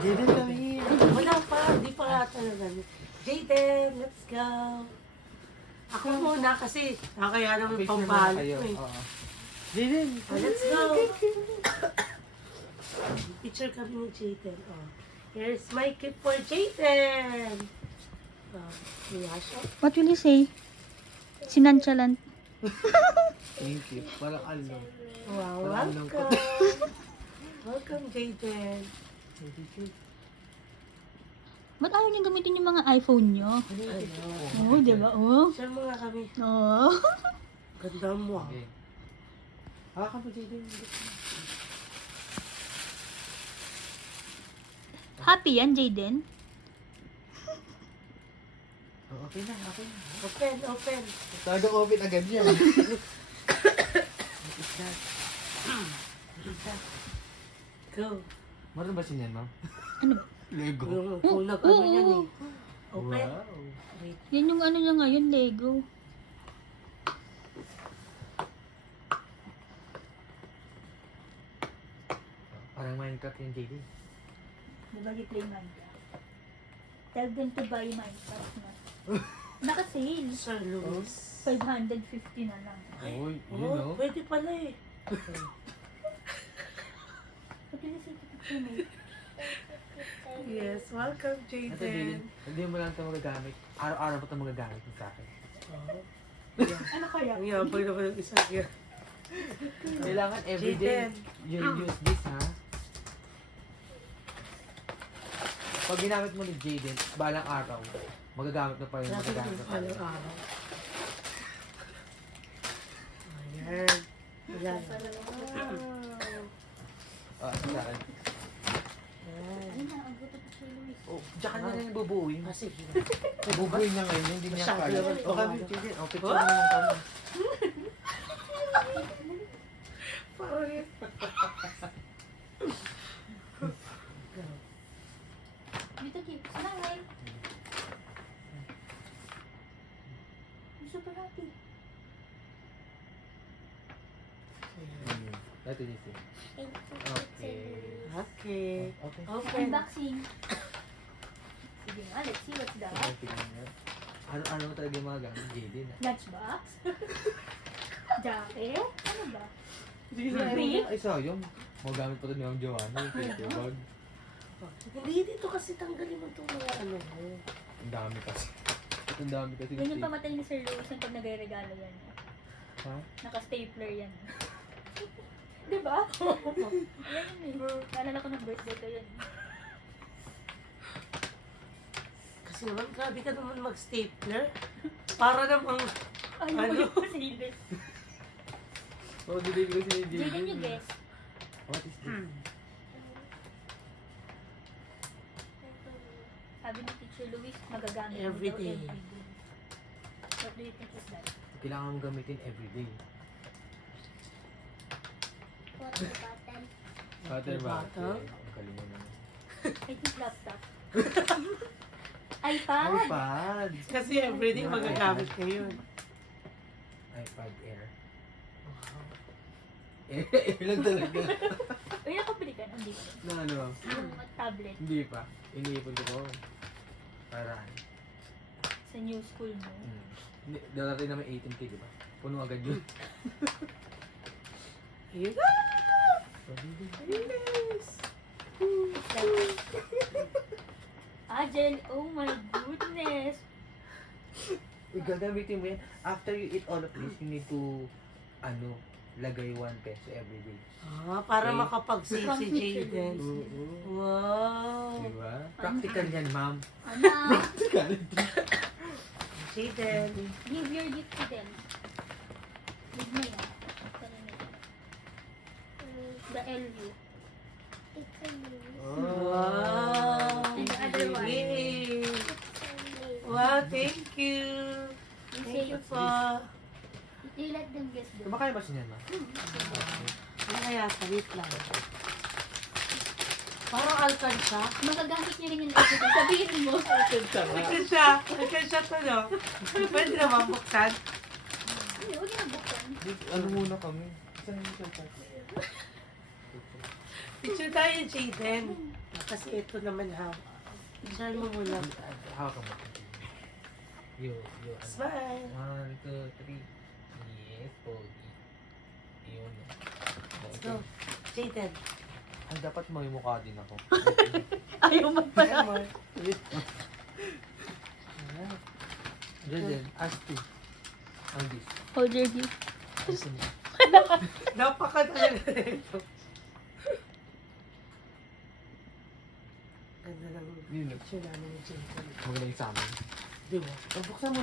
Jaden, kami. Wala pa, di pa nga talaga. Jaden, let's go. Ako muna kasi nakakaya naman pampalo eh. Jaden. Let's go. Picture kami ni Jaden. Oh. Here's my gift for Jaden. Oh, Yasha. What will you say? Sinanchalant. Thank you. Parang ano. Wow, Parang anong welcome. Welcome, Jaden. Ba't ayaw niyo gamitin yung mga iPhone niyo? Oo, di ba? Oo. Share mo nga kami. Oo. Ganda mo ah. Okay. Hawakan mo, Jaden. Happy yan, Jaden? Oh, okay na, okay na. Open, open. Talagang open agad yan. Go. Meron ba sinyan, ma'am? Ano ba? Lego. Kung nag-ano yan eh. Open. Wow. Wait. Yan yung ano niya ngayon, Lego. Parang Minecraft yung Jaden. Diba you play Minecraft? Tell them to buy Minecraft na. Naka-sale. Sir Luis. 550 na lang. Uy, yun Oh, no? pwede pala eh. What will you say to picture mo? Yes, welcome, Ito, Jaden. Jaden. Hindi mo lang ito magagamit. Araw-araw mo ito magagamit sa akin. Oh. Ano kaya? Ang yabang naman ng isa niya. Kailangan everyday Jaden. you use this, ha? Pag ginamit mo ni Jaden, balang araw, magagamit mo pa rin, magagamit mo pa rin. Araw-araw. Ayan. Ayan. Oh, sa akin. Ano na, ang buto picture, Luis. Oh, diyan ka na rin bubuuin. Ah, sige. Bubuuin niya ngayon, hindi niya Masyado kaya. naman O kami, ito. Jaden, o picture mo lang kami. Parang yun. Dito, Kip. Sinangay. Gusto pa natin. Ito, Jaden. Okay. Okay. Okay. Open. Unboxing. Sige nga, let's see what's that. Okay, tingnan niyo. Ano talaga yung mga gamit, Jaden, ha? Lunchbox. Jacket. Ano ba? Brief? Ay, sayang. Magamit pa ito ni Ma'am Joanna, yung paper bag. Hindi dito kasi tanggalin mo itong mga ano mo. Ang dami kasi. Ang dami kasi. Yan yung pamatay ni Sir Lewis yung pag nagre-regalo yan. Ha? Naka-stapler yan. Diba? Ayan yun eh. Naalala ko ng birthday ko yun. Kasi naman, grabe ka naman mag-stapler. Para namang, Ay, Ano? ano? Pasilis. Oh, didig ko si Jaden. Jaden you guess. What is this? Sabi ni Teacher Luis, magagamit mo daw Everyday. What do you think is that? Kailangan mong gamitin everyday. Water bottle. Water bottle? Ang galing mo naman. I think laptop. iPad? iPad! kasi everyday magagamit ka yun. iPad Air. Air lang talaga. Uy, nakabili ka na, hindi ko. Na ano? Yung tablet Hindi pa. Iniipon ko to. Para sa new school mo. darating naman 18K, di ba? Puno agad yun. Ayun. Ajel, oh my goodness! Gagamitin mo yan. After you eat all of this, you need to, lagay 1 peso every day. Ah, para Okay. makapag-save si Jaden. Wow. Di ba? Practical yan, ma'am. Ano? Practical. Jaden. Give your gift to them. Give me yan. The LU. It's a new. Wow. And the other one. Yay. It's a new. Wow, thank you. You Thank you say, po. you let them guess them. Kumakain ba siya yan, ma'am? Ano kaya? Salit lang. Parang alkansya. Magagamit niyo rin yung LU. Sabihin mo. Alkansya. Alkansya to, no? Pwede naman buksan. Hindi, huwag niyo na buksan. Ano muna kami? Saan yung cellphone? Picture tayo, Jaden. Kasi ito naman ha. Try mo muna. Hawak ka mo. You. Smile. 1, 2, 3. Yes, pogi. Yun. Let's go. Jaden. Ay, dapat may mukha din ako. Ayaw One magpala. more. Jaden, Asti. Ang this. Hold your gift. Napakadali na ito. Ganda ng Yun. picture namin ni Jaden. Magaling sa amin. Di ba? Buksan mo